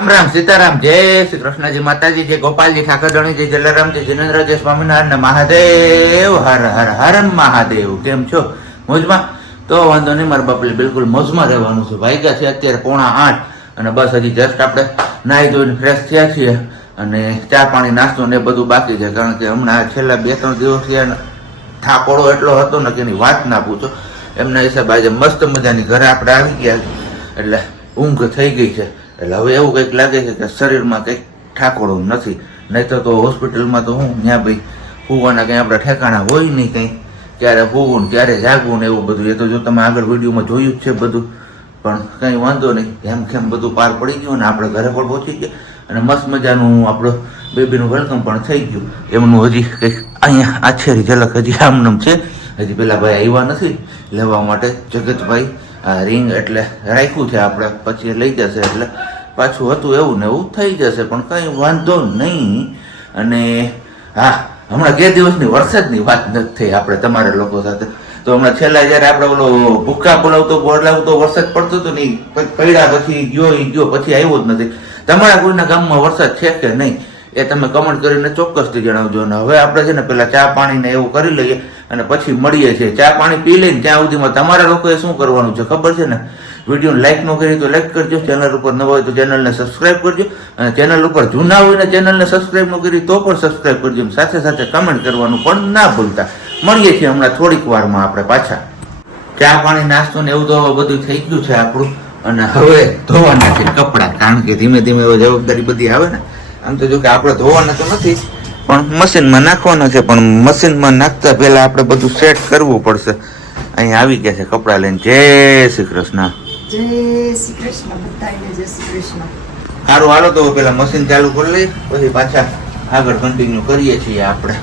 રામ રામ સીતારામ, જય શ્રી કૃષ્ણજી માતાજી, જય ગોપાલજી ઠાકરધણી, જય જલારામ, જય જિનેન્દ્ર, જય સ્વામિનારાયણ, મહાદેવ હર હર હર મહાદેવ. કેમ છો? મોજમાં? તો વાંધો નહીં, મારા બાપલી બિલકુલ મોજમાં રહેવાનું છે. વાગ્યા છે અત્યારે 7:45 અને બસ હજી જસ્ટ આપણે નાહી ધોઈને ફ્રેશ થયા છીએ અને ચા પાણી નાસ્તો ને બધું બાકી છે. કારણ કે હમણાં છેલ્લા 2-3 દિવસથી થાકોડો એટલો હતો ને કે એની વાત ના પૂછો. એમના હિસાબે આજે મસ્ત મજાની ઘરે આપણે આવી ગયા એટલે ઊંઘ થઈ ગઈ છે. એટલે હવે એવું કંઈક લાગે છે કે શરીરમાં કંઈક ઠાકોડો નથી. નહીં તો હોસ્પિટલમાં તો હું ત્યાં ભાઈ હોવાના કંઈ આપણા ઠેકાણા હોય નહીં, કંઈ ક્યારે હોવું ને ક્યારે જાગવું ને એવું બધું. એ તો જો તમે આગળ વિડીયોમાં જોયું જ છે બધું, પણ કંઈ વાંધો નહીં, એમ કેમ બધું પાર પડી ગયું ને આપણે ઘરે પણ પહોંચી ગયા અને મસ્ત મજાનું આપણું બેબીનું વેલકમ પણ થઈ ગયું. એમનું હજી કંઈક અહીંયા આછેરી ઝલક હજી આમનામ છે. હજી પેલા ભાઈ આવ્યા નથી લેવા માટે, જગતભાઈ. આ રિંગ એટલે રાખ્યું છે આપણે, પછી લઈ જશે એટલે પાછું હતું એવું ને એવું થઈ જશે, પણ કંઈ વાંધો નહીં. અને હા, હમણાં 2 દિવસની વરસાદની વાત નથી થઈ આપણે તમારા લોકો સાથે. તો હમણાં છેલ્લા જયારે આપણે ઓલો ભૂક્કા બોલાવતો વરસાદ પડતો હતો ને, પડ્યા પછી ગયો પછી આવ્યો જ નથી. તમારા કોઈના ગામમાં વરસાદ છે કે નહીં એ તમે કમેન્ટ કરીને ચોક્કસથી જણાવજો. અને હવે આપણે છે ને પેલા ચા પાણી ને એવું કરી લઈએ અને પછી મળીએ છીએ. ચા પાણી પી લઈને ત્યાં સુધીમાં તમારા લોકોએ શું કરવાનું છે ખબર છે ને? વિડીયોને લાઈક ન કરી તો લાઈક કરજો, ચેનલ ઉપર નવા હોય તો ચેનલને સબસ્ક્રાઈબ કરજો, અને ચેનલ ઉપર જૂના હોય ને ચેનલને સબસ્ક્રાઈબ ન કરી તો પણ સબસ્ક્રાઈબ કરજો. સાથે સાથે કમેન્ટ કરવાનું પણ ના ભૂલતા. મળીએ છીએ હમણાં થોડીક વારમાં આપણે પાછા. ચા પાણી નાસ્તો ને એવું તો બધું થઈ ગયું છે આપણું, અને હવે ધોવાના છે કપડાં. કારણ કે ધીમે ધીમે જવાબદારી બધી આવે ને. આમ તો જો કે આપણે ધોવાના તો નથી, પણ મશીનમાં નાખવાના છે. પણ મશીનમાં નાખતા પહેલા આપણે બધું સેટ કરવું પડશે. અહીંયા આવી ગયા છે કપડાં લઈને. જય શ્રી કૃષ્ણ. જય શ્રી કૃષ્ણ, બધાને જય શ્રી કૃષ્ણ. સારું, હાલો તો પેલા મશીન ચાલુ કરી લઈએ, પછી પાછા આગળ કન્ટિન્યુ કરીએ છીએ આપણે.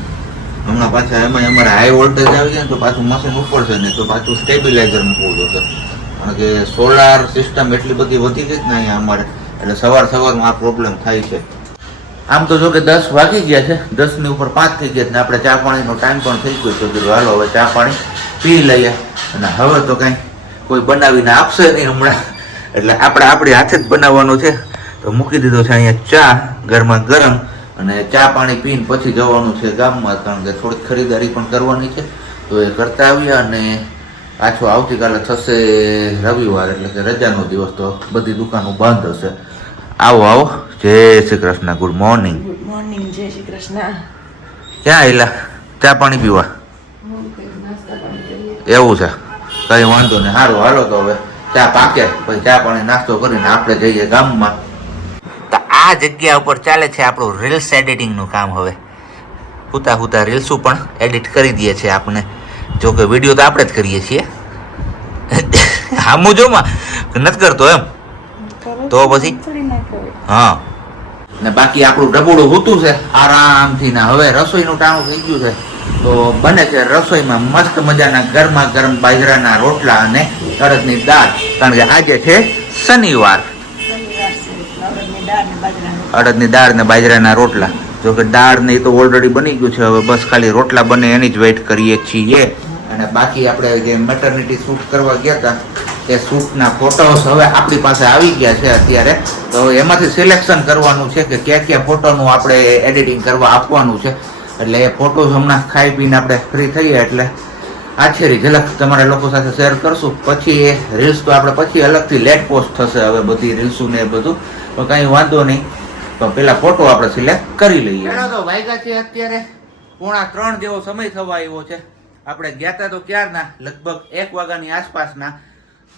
હમણાં પાછા એમાં અમારે હાઈ વોલ્ટેજ આવી જાય ને તો પાછું મશીન ઉપર છે ને તો પાછું સ્ટેબિલાઇઝર મૂકવું જોશે. કારણ કે સોલાર સિસ્ટમ એટલી બધી વધી ગઈ ને અહીંયા અમારે, એટલે સવારમાં આ પ્રોબ્લેમ થાય છે. આમ તો જો કે 10 વાગી ગયા છે, 10 ની ઉપર 5 થઈ ગયા ને આપણે ચા પાણીનો ટાઈમ પણ થઈ ગયો છે. કીધું હાલો હવે ચા પાણી પી લઈએ. અને હવે તો કંઈ કોઈ બનાવીને આપશે નહીં હમણાં, એટલે આપણે આપણી હાથે જ બનાવવાનું છે. તો મૂકી દીધો છે અહીંયા ચા ગરમા ગરમ, અને ચા પાણી પીને પછી જવાનું છે ગામમાં. કારણ કે થોડીક ખરીદારી પણ કરવાની છે, તો એ કરતા આવ્યા. અને પાછો આવતીકાલે થશે રવિવાર, એટલે કે રજાનો દિવસ, તો બધી દુકાનો બંધ હશે. આવો જય Shri Krishna, good morning. Good morning, જય શ્રી કૃષ્ણ. ક્યાં આવેલા ચા પાણી પીવા? એવું છે, કઈ વાંધો નહીં. સારું, હાલો તો હવે ચા પાકે પછી ચા પાણી નાસ્તો કરીને આપણે જઈએ ગામમાં. તો આ જગ્યા ઉપર ચાલે છે આપણું રીલ્સ એડિટિંગનું કામ. હવે હુતા રીલ્સો પણ એડિટ કરી દઈએ છીએ આપણે. જો કે વિડીયો તો આપણે જ કરીએ છીએ. હામું જોમાં નથી કરતો એમ તો પછી હા. ને બાકી આપણું ડબુડું હોતું છે આરામથી. ને હવે રસોઈનું ટાણું થઈ ગયું છે, તો બને છે રસોઈમાં મસ્ત મજાના ગરમા ગરમ બાજરાના રોટલા અને અડદની દાળ. કારણ કે આજે છે શનિવાર. અડદની દાળ ને બાજરાના રોટલા. જો કે દાળ ને એ તો ઓલરેડી બની ગયું છે, હવે બસ ખાલી રોટલા બને એની જ વેઇટ કરીએ છીએ. અને બાકી આપણે જે મેટર્નિટી શૂટ કરવા ગયા હતા એ શૂટના ફોટોસ હવે આપણી પાસે આવી ગયા છે અત્યારે. તો એમાંથી સિલેક્શન કરવાનું છે કે કયા ફોટોનું આપણે એડિટિંગ કરવા આપવાનું છે. એટલે એ ફોટોસ હમણાં ખાઈ પીને આપણે ફ્રી થઈએ એટલે આછેરી ઝલક તમારા લોકો સાથે શેર કરશું. પછી એ રીલ્સ તો આપણે પછી અલગથી લેટ પોસ્ટ થશે હવે બધી રીલ્સું ને એ બધું, તો કંઈ વાંધો નહીં. તો પેલા ફોટો આપણે સિલેક્ટ કરી લઈએ. તો વાગ્યા છે અત્યારે 2:45 જેવો સમય થવા આવ્યો છે. આપણે ગયા હતા તો ક્યારના લગભગ 1 વાગ્યાની આસપાસના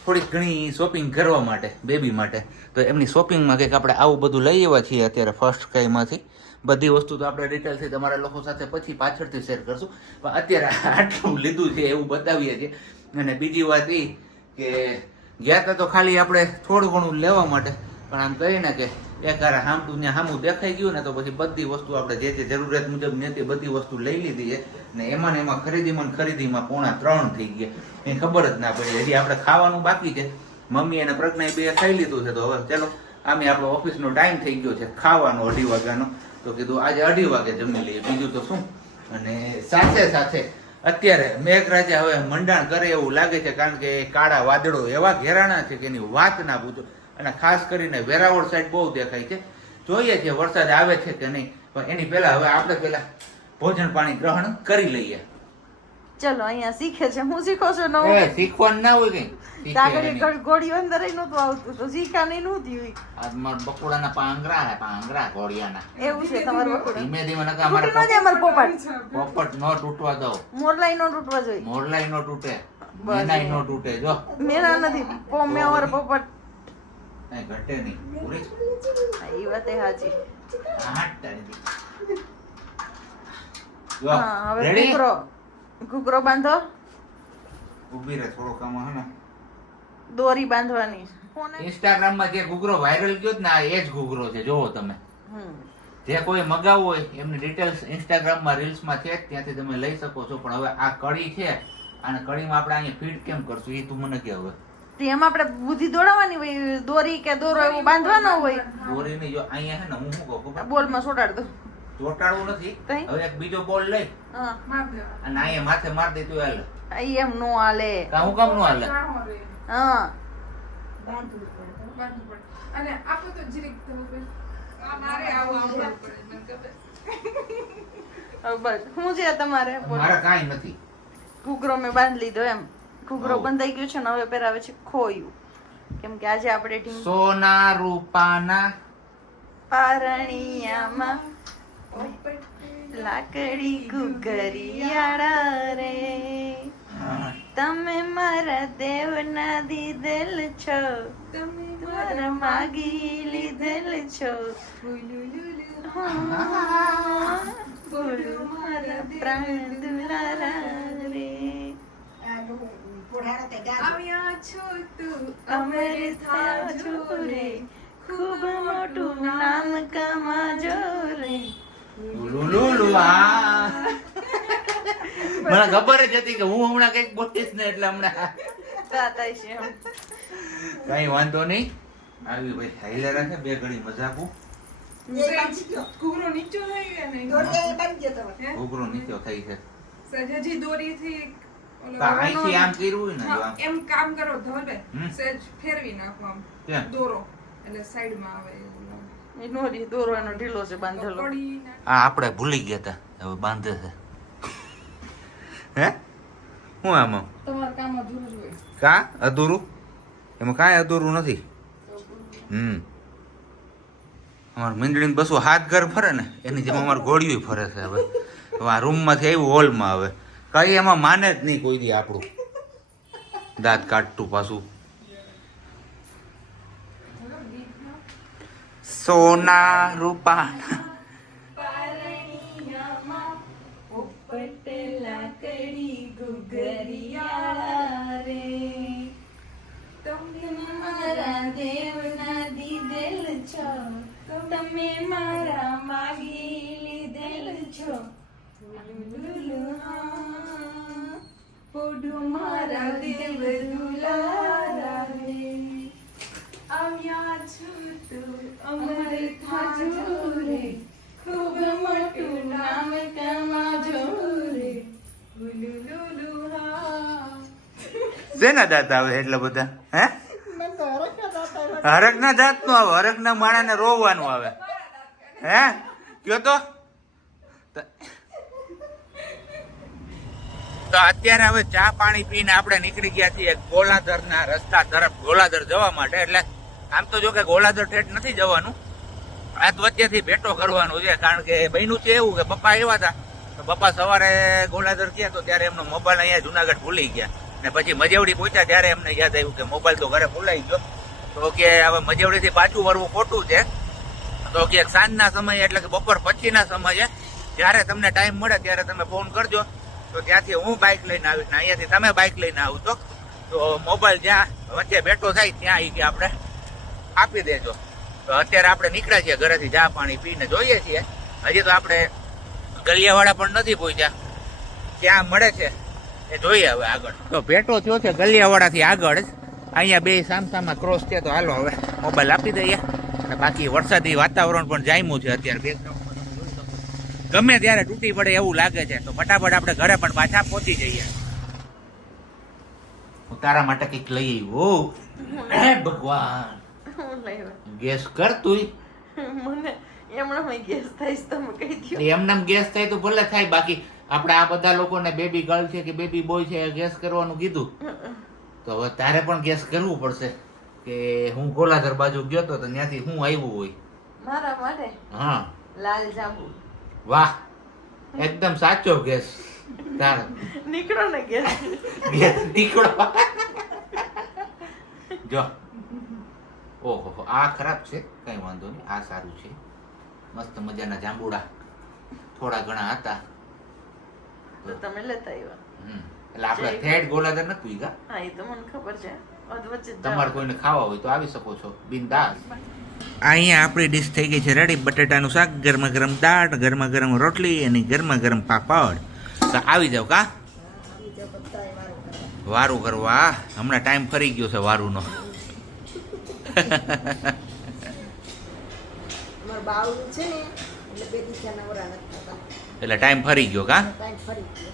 થોડીક ઘણી શોપિંગ કરવા માટે બેબી માટે. તો એમની શોપિંગમાં કંઈક આપણે આવું બધું લઈ આવ્યા છીએ અત્યારે ફર્સ્ટ ક્રાઈમાંથી. બધી વસ્તુ તો આપણે ડિટેલથી તમારા લોકો સાથે પછી પાછળથી શેર કરશું, પણ અત્યારે આટલું લીધું છે એવું બતાવીએ છીએ. અને બીજી વાત એ કે ગયા હતા તો ખાલી આપણે થોડું ઘણું લેવા માટે, પણ આમ કહીએ ને કે એકારા સામું દેખાઈ ગયું ને તો પછી બધી વસ્તુ આપણે જે જરૂરિયાત મુજબ ને બધી વસ્તુ લઈ લીધી છે. ને એમાં ખરીદીમાં 3:45 થઈ ગયા, એ ખબર જ ના પડી. હજી આપણે ખાવાનું બાકી છે. મમ્મી અને પ્રજ્ઞાએ બે ખાઈ લીધું છે, તો હવે ચાલો આમે આપણો ઓફિસનો ટાઈમ થઈ ગયો છે ખાવાનો 2:30 વાગ્યાનો. તો કીધું આજે 2:30 વાગે જમી લઈએ, બીજું તો શું. અને સાથે અત્યારે મેઘરાજા હવે મંડાણ કરે એવું લાગે છે. કારણ કે કાળા વાદળો એવા ઘેરાણા છે કે એની વાત ના પૂછો. અને ખાસ કરીને વેરાવળ સાઈડ બહુ દેખાય છે. જોઈએ છે વરસાદ આવે છે કે નહીં, પણ એની પહેલા હવે આપણે પહેલા ભોજન પાણી ગ્રહણ કરી લઈએ. ચલો અહીંયા શીખે છે. હું શીખો છો નવું? એ શીખવાનું ના હોય કઈ. તાગડી ગોળીઓ અંદર નતું આવતું તો શીખા નહીં નું થયું. આ મારા બકુડાના પાંગરા ઘોડિયાના. એવું છે તમારું બકુડું? ધીમે ધીમે નકા અમારે તૂટી ન જાય અમારું પોપટ. પોપટ ન તૂટવા દો. મોરલાઈ નો તૂટવા જોઈએ. મોરલાઈ નો તૂટે, મેનાઈ નો તૂટે. જો મેરા નથી પોમે ઓર પોપટ. કઈ ઘટે નહીં. પૂરી એ વાત એ હાચી. હાટ તારી દી. જો હા હવે રેડી? ઘૂઘરો બાંધો. ઊભી રહે થોડો કામ હે ને. દોરી બાંધવાની. ઇન્સ્ટાગ્રામ માં જે ઘૂઘરો વાયરલ ગયો ને આ એ જ ઘૂઘરો છે. જોવો તમે. જે કોઈ મગાવવું હોય એમની ડિટેલ્સ ઇન્સ્ટાગ્રામ માં રીલ્સ માં છે, ત્યાંથી તમે લઈ શકો છો. પણ હવે આ કડી છે અને કડીમાં આપણે અહીંયા ફીટ કેમ કરશું એ તું મને કે. હવે એમાં આપણે બુદ્ધિ દોડાવવાની હોય. દોરી કે દોરો એવું બાંધવાનો હોય. દોરીની જો અહીંયા હે ને હું શું કહું ખબર? બોલમાં સોટાડ દો. ચોટાડવું નથી. તઈ? હવે એક બીજો બોલ લઈ હા અને અહીંયા માથે માર દે તું હાલે. ઈ એમ નો હાલે. કામ કામ નું હાલે. હા બાંધવું પડે. અને આપણે તો જીરીક તમે મારે આવું પડે મને ખબર. હવે બસ શું છે તમારે? બોલો. મારે કાંઈ નથી. ઘૂઘરો મેં બાંધી લીધો એમ. ઘૂઘરો હા. બંધાઈ ગયું છે ને હવે પહેરાવે છે ખોયું. કેમ કે આજે આપણે ઢીંગ સોના રૂપાના પારણિયામાં લાકડી ઘૂઘરિયાળા રે. તમે મારા દેવના દીધેલ છો, તમે મારા માગી લીધેલ છો. બોલો મારા પ્રાણ દુલારા રે. પુરાણો તે ગાજો. આવ્યા છો તું અમર થાવ છો રે, ખૂબ મોટું નામ કમાજો રે. લુલુલુ આ મને ખબર જ હતી કે હું હમણાં કઈક બોલીશ ને એટલે હમણાં ગાતા છે એમ. કઈ વાંધો નહીં. આવી ભાઈ હાઈલે રાખે બે ઘડી મજાકું. એ બાંધી ગયો. ઘૂઘરો નીચો થઈ ગયો ને દોરીએ બાંધી ગયો તમે. હે? ઘૂઘરો નીચો થઈ છે. સહેજી દોરીથી ઓલો તો અહીંથી આમ કર્યું હોય ને જો હા, આમ. એમ કામ કરો ધોલભાઈ હમ. સહેજ ફેરવી નાખો આમ કેમ? દોરો એટલે સાઈડમાં આવે એવું લાગે. એ નોરી દોરો એનો ઢીલો છે બાંધેલો. પકડી નાખ. આ આપણે ભૂલી ગયા હતા હવે બાંધે છે. હે હું આમાં તમારા કામ અધૂરું જ હોય. કા અધૂરું? એમાં કાંઈ અધૂરું નથી. અમારે મીંડળીને બસું હાથ ઘર ફરે ને એની જેમ અમારે ઘોડિયું ફરે છે. હવે હવે આ રૂમમાંથી આવ્યું હોલમાં. હવે કઈ એમાં માને જ નહીં કોઈ દી આપણું દાંત કાઢતું પાછું. સોના રૂપાના પારણિયામાં પોપટ લાકડી ઘૂઘરિયાળા રે. તમે મારા દેવના દીધેલ છો, તમે મારા માગી લીધેલ છો. લુલુલુ હા, પોઢું મારા દેવ દુલારા રે. આવ્યા છો તું અમર થાજો રે, ખૂબ મોટું નામ કમાજો રે. લુલુલુ હા. શેના દાંત આવે એટલા બધા? હે હરકના દાંત નું આવે? હરકના માણાને રોવાનું આવે. હે કયો તો અત્યારે હવે ચા પાણી પીને આપણે નીકળી ગયા છીએ ગોલાધરના રસ્તા તરફ, ગોલાધર જવા માટે. એટલે આમ તો જો કે ગોલાધર ઠેઠ નથી જવાનું, આ તો વચ્ચેથી ભેટો કરવાનું છે. કારણ કે બન્યું છે એવું કે પપ્પા આવ્યા હતા તો પપ્પા સવારે ગોલાધર ગયા તો ત્યારે એમનો મોબાઈલ અહીંયા જુનાગઢ ભૂલી ગયા ને પછી મજેવડી પહોંચ્યા ત્યારે એમને યાદ આવ્યું કે મોબાઈલ તો ઘરે ભૂલાઈ ગયો. તો કે હવે મજેવડીથી પાછું વળવું ખોટું છે. તો કે સાંજના સમયે એટલે કે બપોર પછીના સમયે જ્યારે તમને ટાઈમ મળે ત્યારે તમે ફોન કરજો. તો ત્યાંથી હું બાઇક લઈને આવીશ ને અહીંયાથી તમે બાઇક લઈને આવજો તો મોબાઈલ જ્યાં વચ્ચે ભેટો થાય ત્યાં ઈ કે આપણે આપી દેજો. તો અત્યારે આપણે નીકળ્યા છીએ ઘરેથી ચા પાણી પીને જોઈએ છીએ. હજી તો આપણે ગલિયાવાળા પણ નથી પહોંચ્યા, ક્યાં મળે છે એ જોઈએ હવે આગળ. તો ભેટો થયો છે ગલિયાવાળાથી આગળ જ, અહીંયા બે સામસામા ક્રોસ છે. તો હાલો હવે મોબાઈલ આપી દઈએ. અને બાકી વરસાદી વાતાવરણ પણ જામ્યું છે અત્યારે. બેકગ્રાઉન્ડમાં તમે જોઈ શકો ગમે ત્યારે તૂટી પડે એવું લાગે છે. તો ફટાફટ આપણે ઘરે પણ પાછા પહોંચી જઈએ. હું તારા માટે કંઈક લઈ આવ્યો. હે ભગવાન હું લાવ્યા ગેસ કર તું. મને એમણામાં ગેસ થાય છે, તમે કહી દો. એમનામ ગેસ થાય તો ભલે થાય, બાકી આપણે આ બધા લોકોને બેબી ગર્લ છે કે બેબી બોય છે ગેસ કરવાનું કીધું, તો હવે તારે પણ ગેસ કરવું પડશે કે હું ગોલાધર બાજુ ગયો તો ત્યાંથી હું આવ્યું હોય. મારા માટે હા, લાલ જાંબુ. વાહ, એકદમ સાચો ગેસ તારો. નીકળો ને ગેસ. ગેસ નીકળો. જો, ઓહો, આ ખરાબ છે, કઈ વાંધો નહીં, આ સારું છે. મસ્ત મજાના જાંબુડા થોડા ઘણા હતા, તો તમે લેતા આવ્યા. એટલે આપણે થેડ ગોલાધર નથી ગા. હા, એ તો મને ખબર છે. વચ્ચે તમારે કોઈને ખાવા હોય તો આવી શકો છો બિંદાસ. અહીંયા આપણી ડીશ થઈ ગઈ છે રેડી. બટેટાનું શાક, ગરમા ગરમ દાળ, ગરમા ગરમ રોટલી અને ગરમા ગરમ પાપડ. તો આવી જાવ કા વારું કરવા. હમણાં ટાઈમ ફરી ગયો છે વારુંનો. બાવડું છે ને એટલે બે દિવસના નવરા નથી થતા. એટલે ટાઈમ ફરી ગયો કા. ટાઈમ ફરી ગયો.